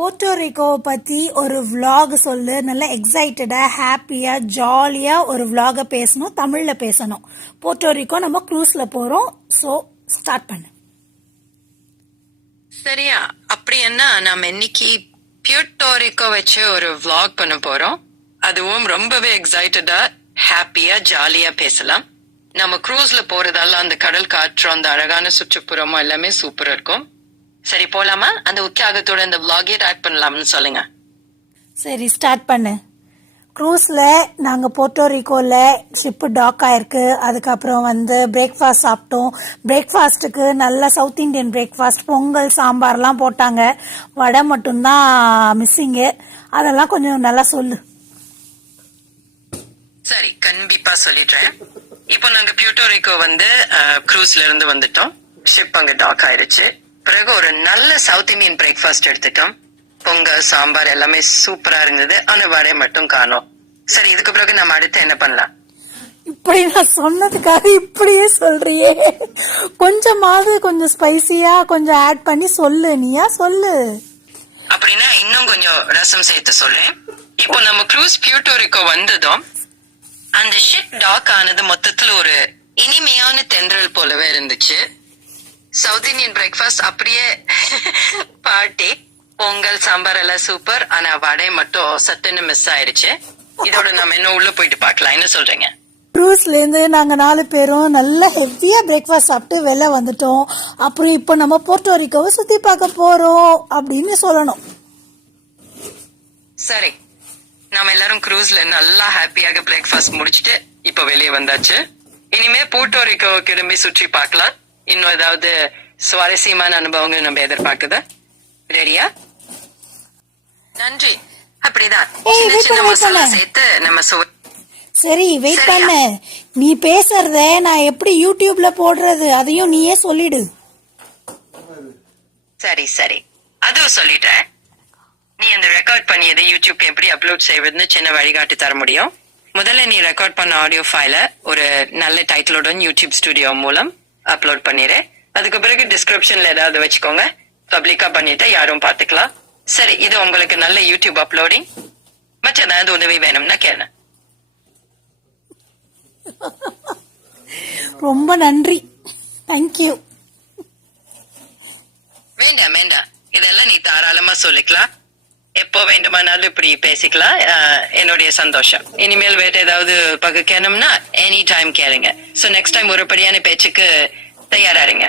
போர்ட்டோரிக்கோவை பற்றி ஒரு vlog சொல்லு. நல்லா எக்ஸைட்டடாக ஹாப்பியாக ஜாலியாக ஒரு vlog பேசணும், தமிழில் பேசணும். போர்ட்டோரிக்கோ நம்ம க்ரூஸில் போகிறோம். ஸோ ஸ்டார்ட் பண்ணு. சரியா? அப்படி என்ன நாம இன்னைக்கு பியூட்டோரிக்கோ வச்சு ஒரு vlog பண்ண போறோம். அதுவும் ரொம்பவே எக்ஸைட்டடா ஹாப்பியா ஜாலியா பேசலாம். நம்ம க்ரூஸ்ல போறதால அந்த கடல் காற்று, அந்த அழகான சுற்றுப்புறமும் எல்லாமே சூப்பரா இருக்கும். சரி, போலாமா? அந்த உற்சாகத்தோட இந்த vlog-ஐ ஆட் பண்ணலாம்னு சொல்லுங்க. சரி, ஸ்டார்ட் பண்ணு. க்ரூஸில் நாங்கள் போர்ட்டோரிக்கோவில் ஷிப்பு டாக் ஆயிருக்கு. அதுக்கப்புறம் பிரேக்ஃபாஸ்ட் சாப்பிட்டோம். பிரேக்ஃபாஸ்ட்டுக்கு நல்ல சவுத் இண்டியன் பிரேக்ஃபாஸ்ட், பொங்கல் சாம்பார்லாம் போட்டாங்க. வடை மட்டும்தான் மிஸ்ஸிங்கு. அதெல்லாம் கொஞ்சம் நல்லா சொல்லு. சரி, கண்டிப்பா சொல்லிடுறேன். இப்போ நாங்க பியூட்டோரிக்கோ க்ரூஸ்ல இருந்து வந்துட்டோம். ஷிப் அங்க டாக் ஆயிருச்சு. பிறகு ஒரு நல்ல சவுத் இந்தியன் பிரேக்ஃபாஸ்ட் எடுத்துட்டோம். பொங்கல் சாம்பார் எல்லாமே சூப்பரா இருந்தது. ஆனா வடை மட்டும் காணோம். சரி, இதுக்கு பிறகு நம்ம அடுத்து என்ன பண்ணலாம்? இப்படி நான் சொன்னதுக்காக இப்படியே சொல்றியே. கொஞ்சம் ஸ்பைசியா கொஞ்சம் ஆட் பண்ணி சொல்லு. நீயா சொல்லு. அப்படின்னா இன்னும் கொஞ்சம் ரசம் சேர்த்து சொல்றேன். இப்போ நம்ம க்ரூஸ் பியூட்டோரிக்கோ வந்ததும் அந்த ஷிப் டாக் ஆனது மொத்தத்துல ஒரு இனிமையான தென்றல் போலவே இருந்துச்சு. சவுத் இந்தியன் பிரேக்ஃபாஸ்ட் அப்படியே பார்ட்டி, பொங்கல் சாம்பார் எல்லாம் சூப்பர். ஆனா வடை மட்டும் சட்டுன்னு மிஸ் ஆயிடுச்சு. இதோட நம்ம இன்னும் உள்ள போயிட்டு பார்க்கலாம். என்ன சொல்றீங்க? க்ரூஸ்ல இருந்து நாங்க 4 பேரும் நல்ல ஹெவியா பிரேக்ஃபாஸ்ட் சாப்பிட்டு வெளில வந்துட்டோம். அப்புறம் இப்போ நம்ம போர்ட்டோரிக்கோவை சுத்தி பார்க்க போறோம் அப்படின்னு சொல்லணும். சரி, நாம எல்லாரும் க்ரூஸ்ல நல்லா ஹாப்பியாக பிரேக்ஃபாஸ்ட் முடிச்சிட்டு இப்ப வெளியே வந்தாச்சு. இனிமே போர்ட்டோரிக்கோ திரும்பி சுற்றி பார்க்கலாம். இன்னும் ஏதாவது சுவாரஸ்யமான அனுபவங்கள் நம்ம எதிர்பார்க்குது. ரெடியா? நன்றி. அப்படிதான் சின்ன சின்ன மசாலா சேர்த்து நம்ம சரி, வெயிட் பண்ண. நீ பேசுறத நான் எப்படி யூடியூப்ல போடுறது, அதையும் நீயே சொல்லிடு. சரி சரி, அதுவும் சொல்லிட்டேன். நீ அந்த ரெக்கார்ட் பண்ணியதை யூடியூப் எப்படி அப்லோட் செய்வதுன்னு சின்ன வழிகாட்டி தர முடியும். முதல்ல நீ ரெக்கார்ட் பண்ண ஆடியோ ஃபைல ஒரு நல்ல டைட்டிலுடன் யூடியூப் ஸ்டுடியோ மூலம் அப்லோட் பண்ணிடு. அதுக்கு பிறகு டிஸ்கிரிப்ஷன்ல ஏதாவது வச்சுக்கோங்க. பப்ளிக்கா பண்ணிட்டு யாரும் பாத்துக்கலாம். சரி, இது உங்களுக்கு நல்ல யூடியூப் அப்லோடிங். மற்ற ஏதாவது உதவி வேணும்னா கேளு. ரொம்ப நன்றி. தேங்க்யூ. வேண்டாம் வேண்டாம், இதெல்லாம் நீ தாராளமா சொல்லிக்கலாம். எப்போ வேண்டுமானாலும் இப்படி பேசிக்கலாம். என்னுடைய சந்தோஷம். இனிமேல் வேற ஏதாவது பகுக்கணும்னா எனி டைம் கேளுங்க. சோ நெக்ஸ்ட் டைம் ஒருபடியான பேச்சுக்கு தயாராருங்க.